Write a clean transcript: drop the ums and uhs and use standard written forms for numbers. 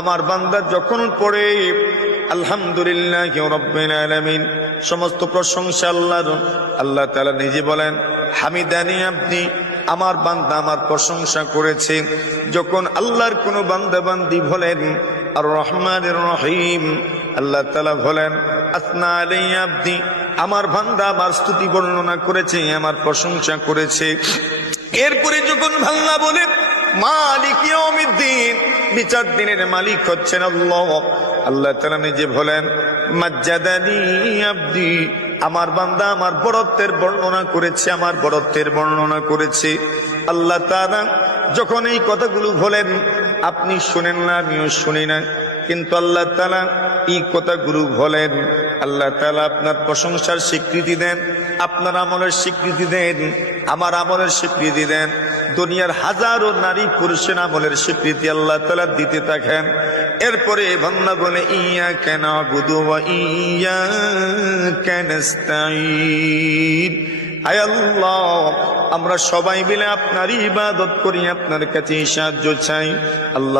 আমার বান্দা যখন পড়ে আলহামদুলিল্লাহি রাব্বিল আলামিন, সমস্ত প্রশংসা আল্লাহর, আল্লাহ তাআলা নিজে বলেন হামিদানি আব্দি, আমার বান্দা আমার প্রশংসা করেছে। যখন আল্লাহর কোন বান্দা বান্দি বলেন আর রহমানির রহিম, আল্লাহ তাআলা বলেন আসনা আলাইয়া আব্দি, আমার বান্দা আমার স্তুতি বর্ণনা করেছে, আমার প্রশংসা করেছে। এরপরে যখন আল্লাহ বলেন মালিক ইয়াউমিদ্দিন, বিচার দিনের মালিক হচ্ছেন আল্লাহ, আল্লাহ তাআলা নিজে বলেন মাজ্জাদানি আব্দি, আমার বান্দা আমার বড়ত্বের বর্ণনা করেছে, আমার বড়ত্বের বর্ণনা করেছে। আল্লাহ তাআলা যখন এই কথাগুলো বলেন আপনি শুনেন না, আমিও শুনি না, কিন্তু আল্লাহ তাআলা এই কথাগুলো বলেন, আল্লাহ তাআলা আপনার প্রশংসার স্বীকৃতি দেন, আপনার আমলের স্বীকৃতি দেন, আমার আমলের স্বীকৃতি দেন, দুনিয়ার হাজারো নারী পুরুষের আমলের স্বীকৃতি আল্লাহ তাআলা দিতে থাকেন। এরপরে বান্দা বলে ইয়াকা না'বুদু ওয়া ইয়াকা নাস্তাঈন, আয় আল্লাহ আমরা সবাই মিলে আপনার ইবাদত করি, আপনার কাছে সাহায্য চাই। আল্লাহ